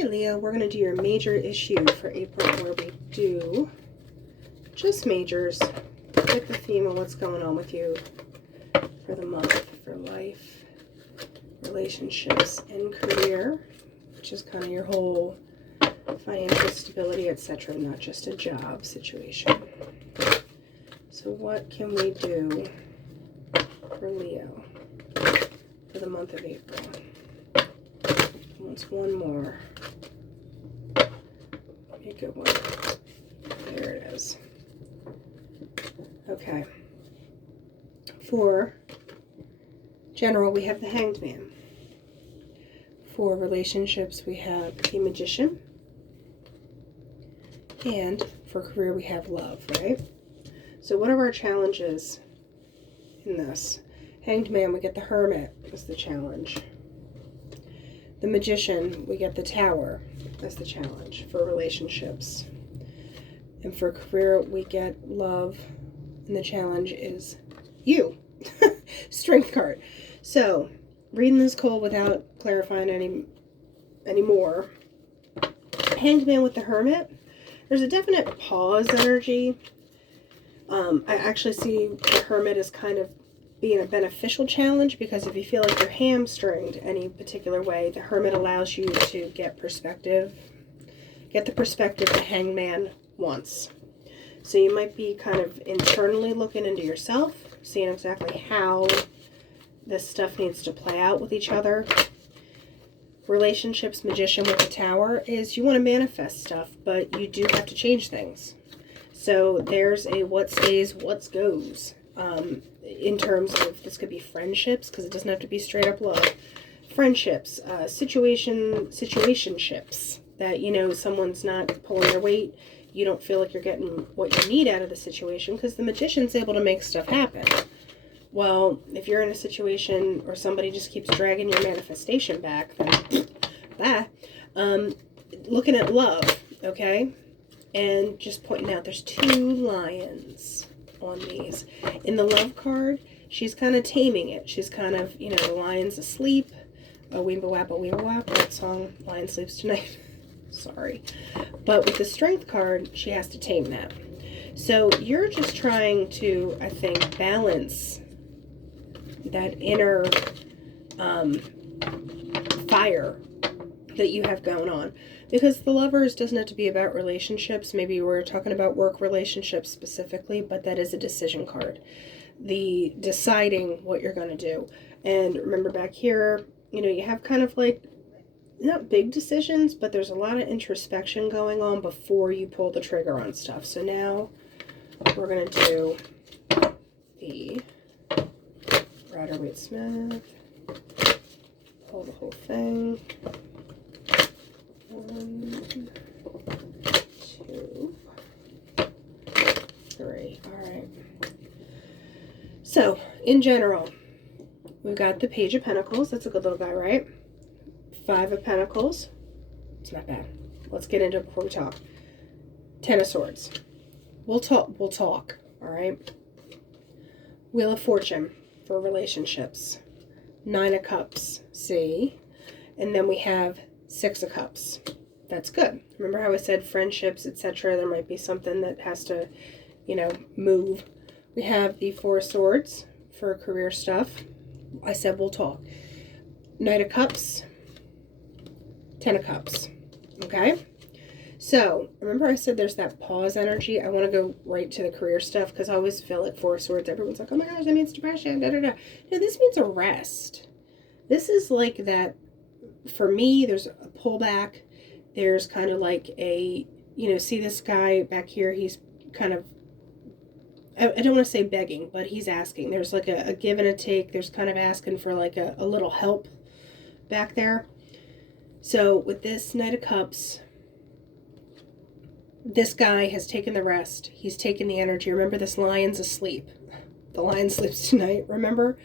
Okay, Leo, we're going to do your major issue for April, where we do just majors. Get the theme of what's going on with you for the month, for life, relationships, and career, which is kind of your whole financial stability, etc., not just a job situation. So what can we do for Leo for the month of April? Wants one more. A good one. There it is. Okay. For general, we have the Hanged Man. For relationships, we have the Magician. And for career, we have love, right? So what are our challenges in this? Hanged Man, we get the Hermit as the challenge. The Magician, we get the Tower as the challenge for relationships. And for career, we get love, and the challenge is you. Strength card. So, reading this cold without clarifying any more. Hanged Man with the Hermit. There's a definite pause energy. I actually see the Hermit as kind of being a beneficial challenge, because if you feel like you're hamstringed any particular way, the Hermit allows you to get perspective. Get the perspective the Hanged Man wants. So you might be kind of internally looking into yourself, seeing exactly how this stuff needs to play out with each other. Relationships, Magician with the Tower, is you want to manifest stuff, but you do have to change things. So there's a what stays, what goes. In terms of, this could be friendships, because it doesn't have to be straight up love. Friendships, situationships, that, you know, someone's not pulling their weight. You don't feel like you're getting what you need out of the situation, because the Magician's able to make stuff happen. Well, if you're in a situation or somebody just keeps dragging your manifestation back, then bye. Looking at love, okay? And just pointing out there's 2 lions on these. In the love card, she's kind of taming it. She's kind of, you know, the lion's asleep. A weemba wap, that song, Lion Sleeps Tonight. Sorry. But with the Strength card, she has to tame that. So you're just trying to, I think, balance that inner fire that you have going on. Because the Lovers doesn't have to be about relationships. Maybe we're talking about work relationships specifically, but that is a decision card. The deciding what you're going to do. And remember back here, you know, you have kind of like, not big decisions, but there's a lot of introspection going on before you pull the trigger on stuff. So now we're going to do the Rider-Waite-Smith. Pull the whole thing. 1, 2, 3. All right. So, in general, we've got the Page of Pentacles. That's a good little guy, right? 5 of Pentacles. It's not bad. Let's get into it before we talk. 10 of Swords. We'll talk. All right. Wheel of Fortune for relationships. 9 of Cups. See? And then we have 6 of Cups. That's good. Remember how I said friendships, etc. There might be something that has to, you know, move. We have the 4 of Swords for career stuff. I said we'll talk. Knight of Cups. 10 of Cups. Okay? So, remember I said there's that pause energy? I want to go right to the career stuff, because I always feel like 4 of Swords. Everyone's like, oh my gosh, that means depression. Da, da, da. No, this means a rest. This is like that. For me, there's a pullback. There's kind of like a, you know, see this guy back here, he's kind of, I don't want to say begging, but he's asking. There's like a give and a take. There's kind of asking for like a little help back there. So with this Knight of Cups, this guy has taken the rest. He's taken the energy. Remember, this lion's asleep. The lion sleeps tonight, remember?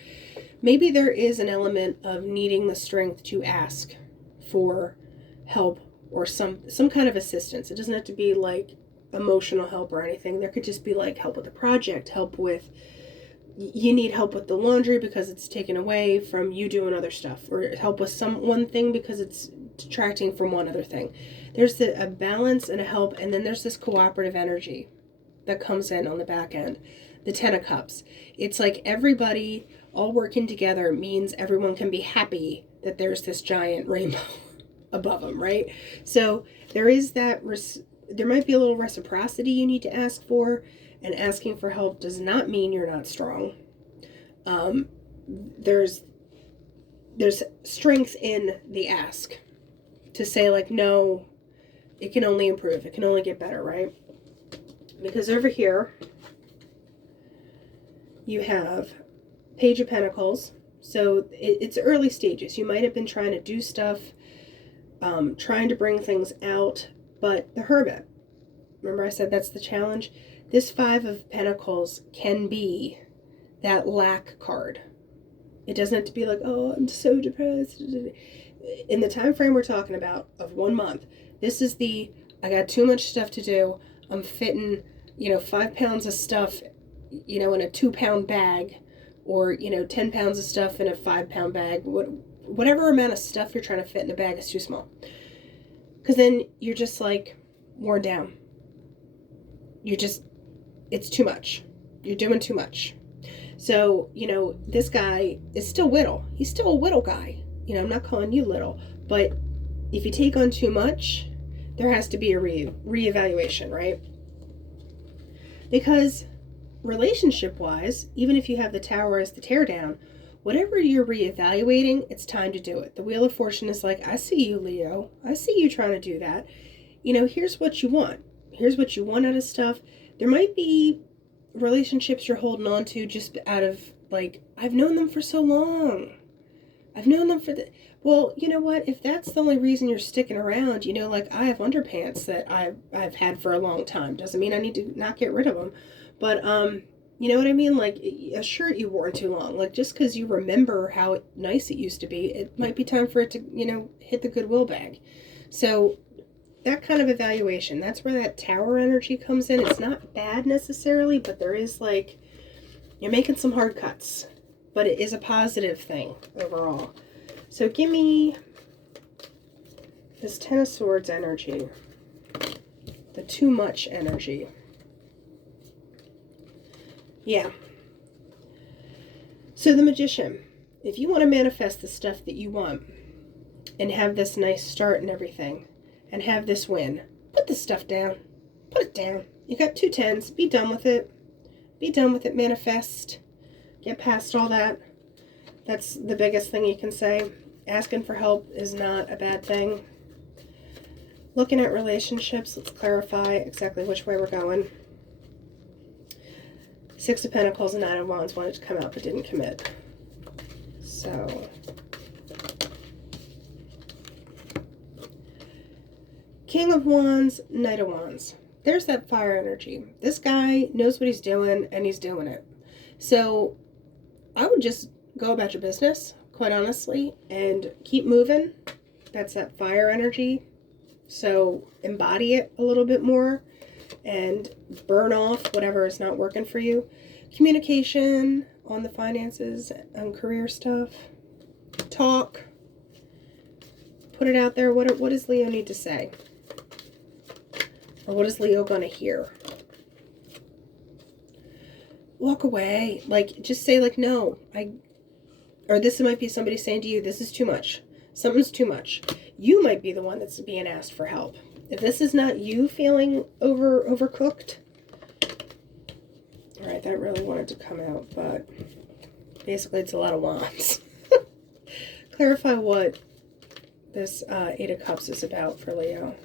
Maybe there is an element of needing the strength to ask for help or some kind of assistance. It doesn't have to be like emotional help or anything. There could just be like help with the project, help with, you need help with the laundry because it's taken away from you doing other stuff, or help with one thing because it's detracting from one other thing. There's a balance and a help, and then there's this cooperative energy that comes in on the back end. The Ten of Cups. It's like everybody all working together means everyone can be happy that there's this giant rainbow above them, right? So there is that, there might be a little reciprocity you need to ask for, and asking for help does not mean you're not strong. There's strength in the ask to say, like, no, it can only improve. It can only get better, right? Because over here, you have Page of Pentacles. So it's early stages. You might have been trying to do stuff, trying to bring things out, but the Hermit, remember I said that's the challenge? This Five of Pentacles can be that lack card. It doesn't have to be like, oh, I'm so depressed. In the time frame we're talking about of 1 month, this is the, I got too much stuff to do. I'm fitting, 5 pounds of stuff, in a 2-pound bag, or, 10 pounds of stuff in a 5-pound bag. Whatever amount of stuff you're trying to fit in a bag is too small. Because then you're just like worn down. It's too much. You're doing too much. So, this guy is still little. He's still a little guy. I'm not calling you little, but if you take on too much, there has to be a reevaluation, right? Because relationship-wise, even if you have the Tower as the teardown, whatever you're reevaluating, it's time to do it. The Wheel of Fortune is like, I see you, Leo. I see you trying to do that. Here's what you want. Here's what you want out of stuff. There might be relationships you're holding on to just out of, like, I've known them for so long. I've known them for well, you know what? If that's the only reason you're sticking around, like I have underpants that I've had for a long time. Doesn't mean I need to not get rid of them. But, you know what I mean? Like a shirt you wore too long. Like just because you remember how nice it used to be, it might be time for it to, hit the Goodwill bag. So that kind of evaluation, that's where that Tower energy comes in. It's not bad necessarily, but there is like, you're making some hard cuts. But it is a positive thing overall. So give me this Ten of Swords energy. The too much energy. Yeah. So the Magician. If you want to manifest the stuff that you want and have this nice start and everything and have this win, put this stuff down. Put it down. You got 2 tens. Be done with it. Be done with it. Manifest. Get past all that. That's the biggest thing you can say. Asking for help is not a bad thing. Looking at relationships, let's clarify exactly which way we're going. 6 of Pentacles and 9 of Wands wanted to come out but didn't commit. So, King of Wands, Knight of Wands. There's that fire energy. This guy knows what he's doing and he's doing it. So, I would just go about your business, quite honestly, and keep moving. That's that fire energy. So embody it a little bit more and burn off whatever is not working for you. Communication on the finances and career stuff. Talk. Put it out there. What does Leo need to say? Or what is Leo going to hear? Walk away. Like, just say, like, no, or this might be somebody saying to you, this is too much. Something's too much. You might be the one that's being asked for help. If this is not you feeling overcooked. All right, that really wanted to come out, but basically it's a lot of wands. Clarify what this 8 of Cups is about for Leo.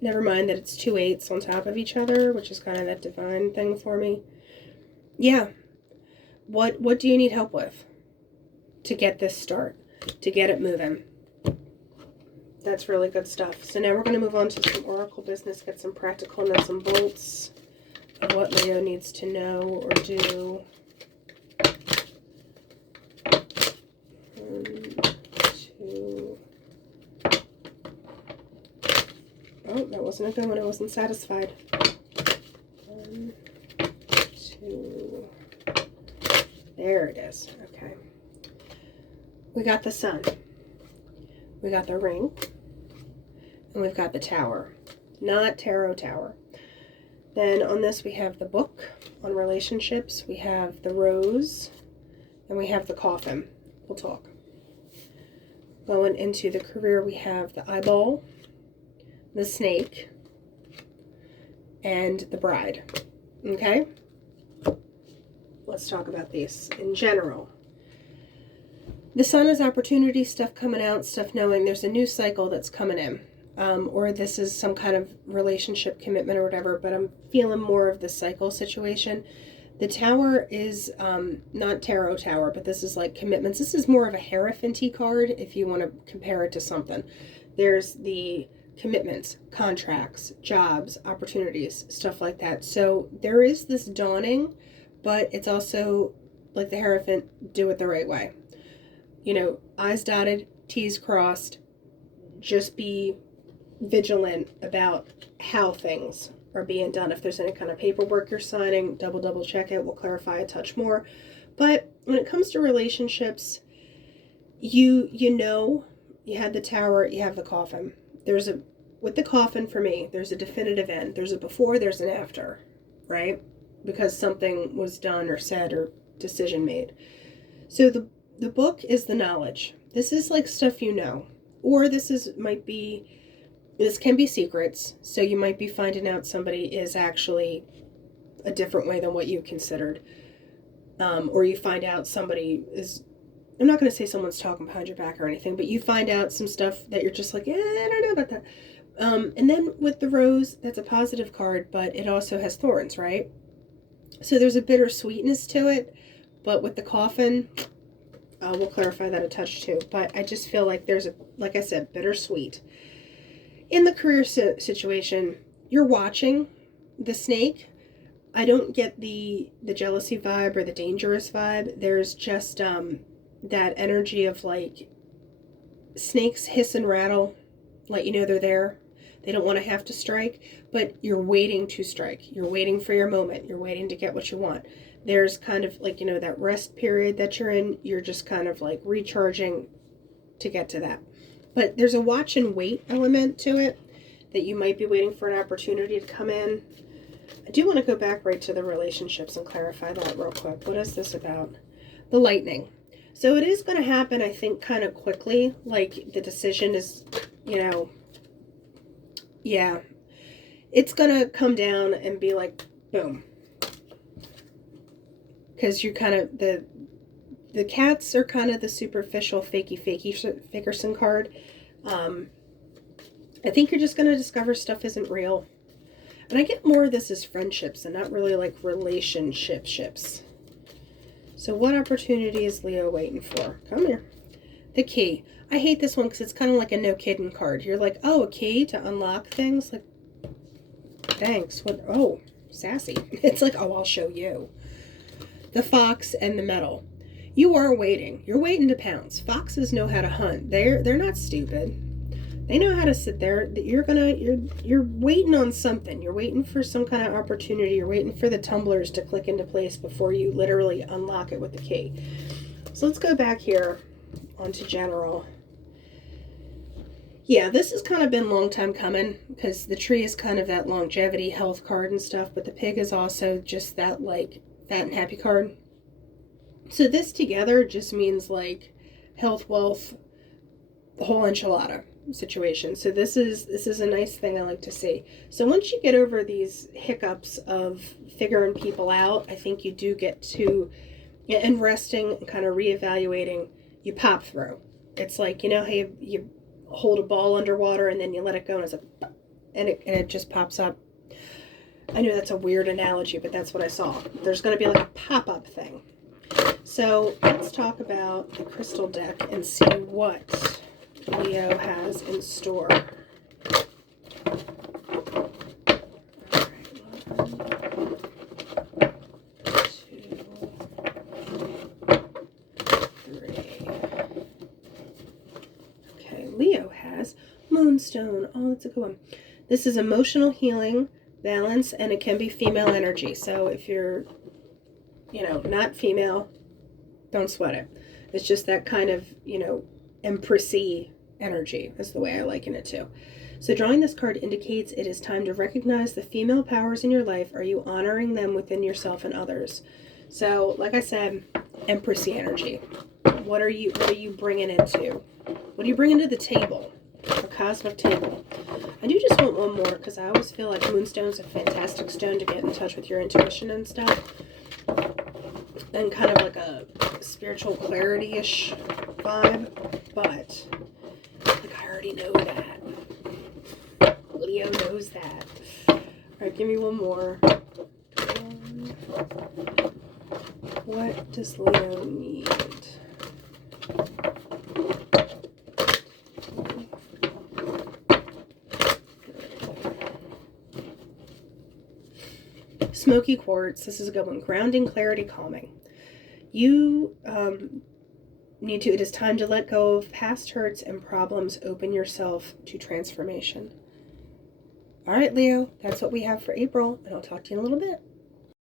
Never mind that it's 2 8s on top of each other, which is kind of that divine thing for me. Yeah. What do you need help with to get this start, to get it moving? That's really good stuff. So now we're going to move on to some oracle business, get some practical nuts and bolts of what Leo needs to know or do. 1, 2. Oh, that wasn't a good one. I wasn't satisfied. 1, 2. There it is. Okay. We got the Sun. We got the Ring. And we've got the Tower. Not Tarot Tower. Then on this we have the Book on relationships. We have the Rose. And we have the Coffin. We'll talk. Going into the career, we have the Eyeball, the Snake, and the Bride. Okay? Let's talk about these in general. The Sun is opportunity, stuff coming out, stuff knowing there's a new cycle that's coming in. Or this is some kind of relationship commitment or whatever, but I'm feeling more of the cycle situation. The Tower is not Tarot Tower, but this is like commitments. This is more of a Hierophant card if you want to compare it to something. There's the commitments, contracts, jobs, opportunities, stuff like that. So there is this dawning, but it's also like the Hierophant, do it the right way. You know, I's dotted, T's crossed. Just be vigilant about how things are being done. If there's any kind of paperwork you're signing, double check it. We'll clarify a touch more. But when it comes to relationships, you know, you had the Tower, you have the Coffin. With the Coffin for me, there's a definitive end. There's a before, there's an after, right? Because something was done or said or decision made. So the Book is the knowledge. This is like stuff you know. Or this can be secrets. So you might be finding out somebody is actually a different way than what you considered. Or you find out somebody is, I'm not going to say someone's talking behind your back or anything, but you find out some stuff that you're just like, I don't know about that. And then with the Rose, that's a positive card, but it also has thorns, right? So there's a bittersweetness to it. But with the Coffin, we'll clarify that a touch too. But I just feel like there's like I said, bittersweet. In the career situation, you're watching the Snake. I don't get the jealousy vibe or the dangerous vibe. There's just that energy of like snakes hiss and rattle, let you know they're there. They don't want to have to strike, but you're waiting to strike. You're waiting for your moment. You're waiting to get what you want. There's kind of like, you know, that rest period that you're in. You're just kind of like recharging to get to that. But there's a watch and wait element to it that you might be waiting for an opportunity to come in. I do want to go back right to the relationships and clarify that real quick. What is this about? The Lightning. So it is going to happen, I think, kind of quickly. Like the decision is, you know, yeah, it's going to come down and be like, boom. Because you're kind of, the cats are kind of the superficial fakey Fickerson card. I think you're just going to discover stuff isn't real. And I get more of this as friendships and not really like relationships. So what opportunity is Leo waiting for? Come here. The Key. I hate this one because it's kind of like a no kidding card. You're like, oh, a key to unlock things? Like, thanks. What? Oh, sassy. It's like, oh, I'll show you. The Fox and the Metal. You are waiting. You're waiting to pounce. Foxes know how to hunt. They're not stupid. They know how to sit there. You're waiting on something. You're waiting for some kind of opportunity. You're waiting for the tumblers to click into place before you literally unlock it with the key. So let's go back here onto general. Yeah, this has kind of been a long time coming because the Tree is kind of that longevity health card and stuff, but the Pig is also just that like fat and happy card. So this together just means like health, wealth, the whole enchilada situation. So this is a nice thing I like to see. So once you get over these hiccups of figuring people out, I think you do get to, and resting and kind of reevaluating, you pop through. It's like, you know how you hold a ball underwater and then you let it go and it's like, and it just pops up. I know that's a weird analogy, but that's what I saw. There's going to be like a pop-up thing. So let's talk about the crystal deck and see what Leo has in store. Leo has Moonstone. Oh, that's a good one. This is emotional healing, balance, and it can be female energy. So if you're, not female, don't sweat it. It's just that kind of, empressy energy is the way I liken it to. So drawing this card indicates it is time to recognize the female powers in your life. Are you honoring them within yourself and others? So, like I said, Empressy energy. What are you bringing into? What are you bringing to the table? A cosmic table. I do just want one more because I always feel like Moonstone's a fantastic stone to get in touch with your intuition and stuff. And kind of like a spiritual clarity-ish vibe. But, like, I already know that. Leo knows that. Alright, give me one more. What does Leo need? Smoky quartz. This is a good one. Grounding, clarity, calming. You need to, it is time to let go of past hurts and problems. Open yourself to transformation. All right, Leo, that's what we have for April, and I'll talk to you in a little bit.